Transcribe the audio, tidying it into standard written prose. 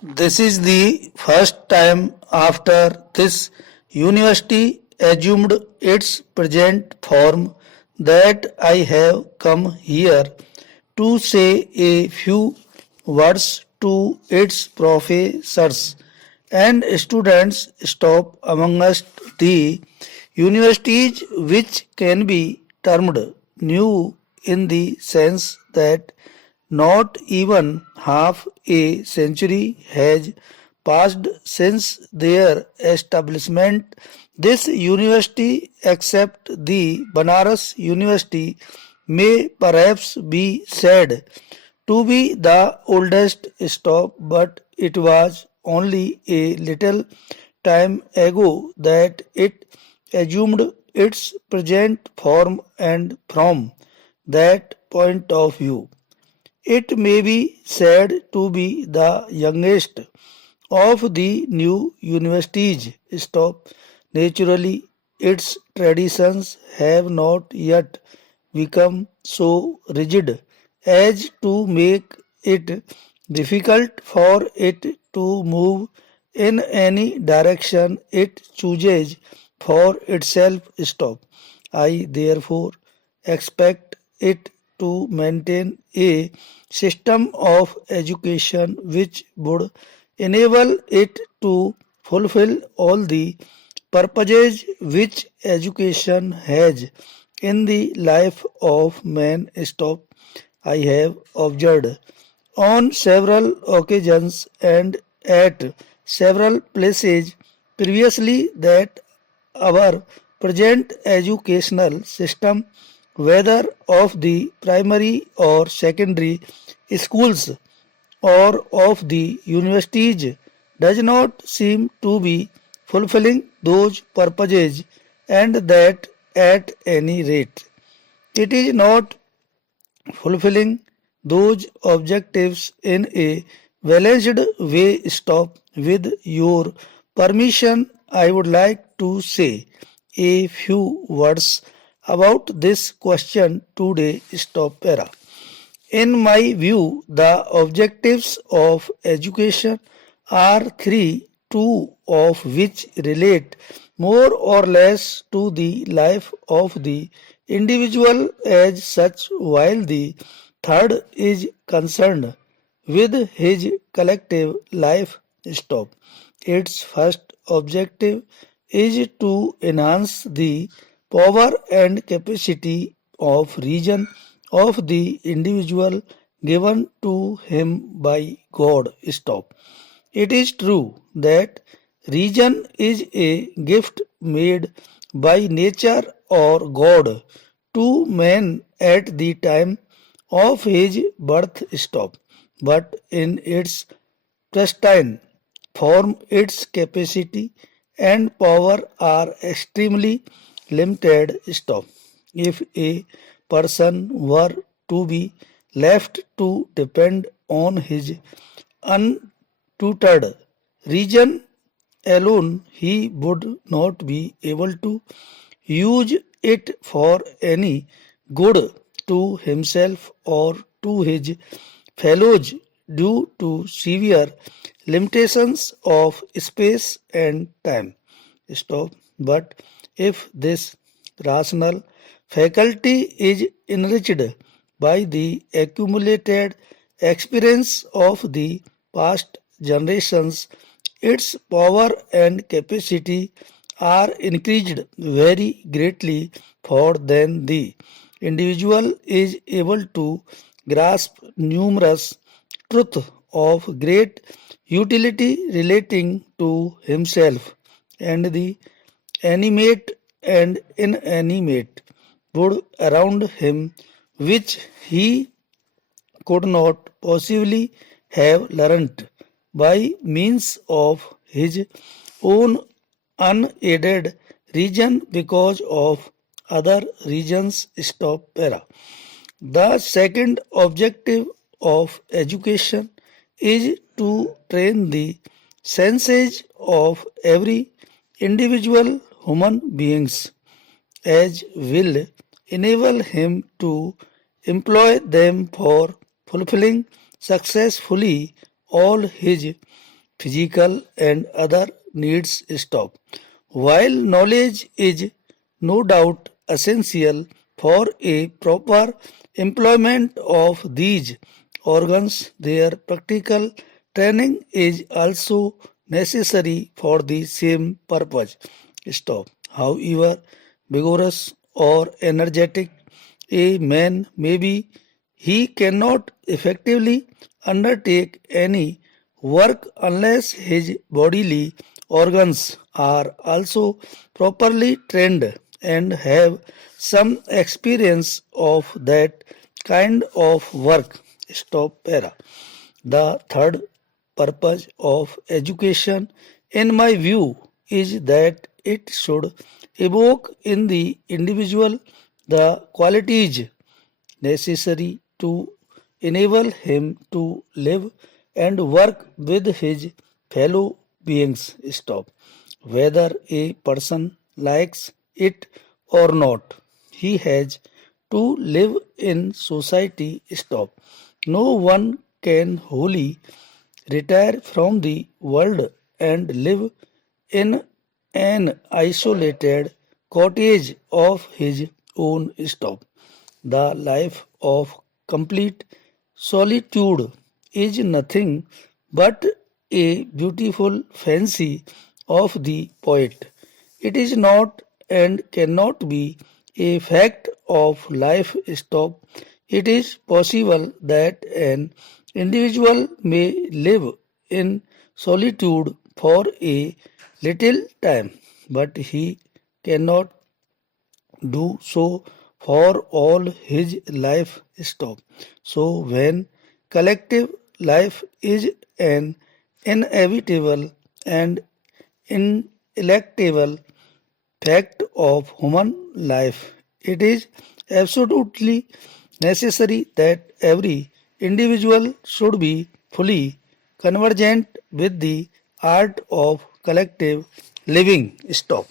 This is the first time after this university assumed its present form that I have come here to say a few words to its professors and students stop amongst the universities which can be termed new in the sense that not even half a century has passed since their establishment. This university, except the Banaras University, may perhaps be said to be the oldest stop, but it was only a little time ago that it assumed its present form, and from that point of view it may be said to be the youngest of the new universities. Stop. Naturally, its traditions have not yet become so rigid as to make it difficult for it to move in any direction it chooses for itself. Stop. I therefore expect it to maintain a system of education which would enable it to fulfill all the purposes which education has in the life of man. Stop. I have observed on several occasions and at several places previously that our present educational system, whether of the primary or secondary schools or of the universities, does not seem to be fulfilling those purposes, and that at any rate it is not fulfilling those objectives in a balanced way. Stop. With your permission, I would like to say a few words about this question today. Stop era. In my view, the objectives of education are three, two of which relate more or less to the life of the individual as such, while the third is concerned with his collective life. Stop. Its first objective is to enhance the power and capacity of reason of the individual given to him by God. Stop. It is true that reason is a gift made by nature or God to man at the time of his birth. Stop. But in its pristine form, its capacity and power are extremely limited. Stop. If a person were to be left to depend on his untutored reason alone, he would not be able to use it for any good to himself or to his fellows due to severe limitations of space and time. Stop. But if this rational faculty is enriched by the accumulated experience of the past generations, its power and capacity are increased very greatly, for then the individual is able to grasp numerous truths of great utility relating to himself and the animate and inanimate would around him, which he could not possibly have learnt by means of his own unaided reason because of other reasons. Stop para. The second objective of education is to train the senses of every individual human beings as will enable him to employ them for fulfilling successfully all his physical and other needs. Stop. While knowledge is no doubt essential for a proper employment of these organs, their practical training is also necessary for the same purpose. Stop. However vigorous or energetic a man may be, he cannot effectively undertake any work unless his bodily organs are also properly trained and have some experience of that kind of work. Stop para. The third purpose of education, in my view, is that it should evoke in the individual the qualities necessary to enable him to live and work with his fellow beings. Stop. Whether a person likes it or not, he has to live in society. Stop. No one can wholly retire from the world and live in an isolated cottage of his own. Stop. The life of complete solitude is nothing but a beautiful fancy of the poet. It is not and cannot be a fact of life. Stop. It is possible that an individual may live in solitude for a little time, but he cannot do so for all his life. Stop. So when collective life is an inevitable and ineluctable fact of human life, it is absolutely necessary that every individual should be fully convergent with the art of collective living. Stop.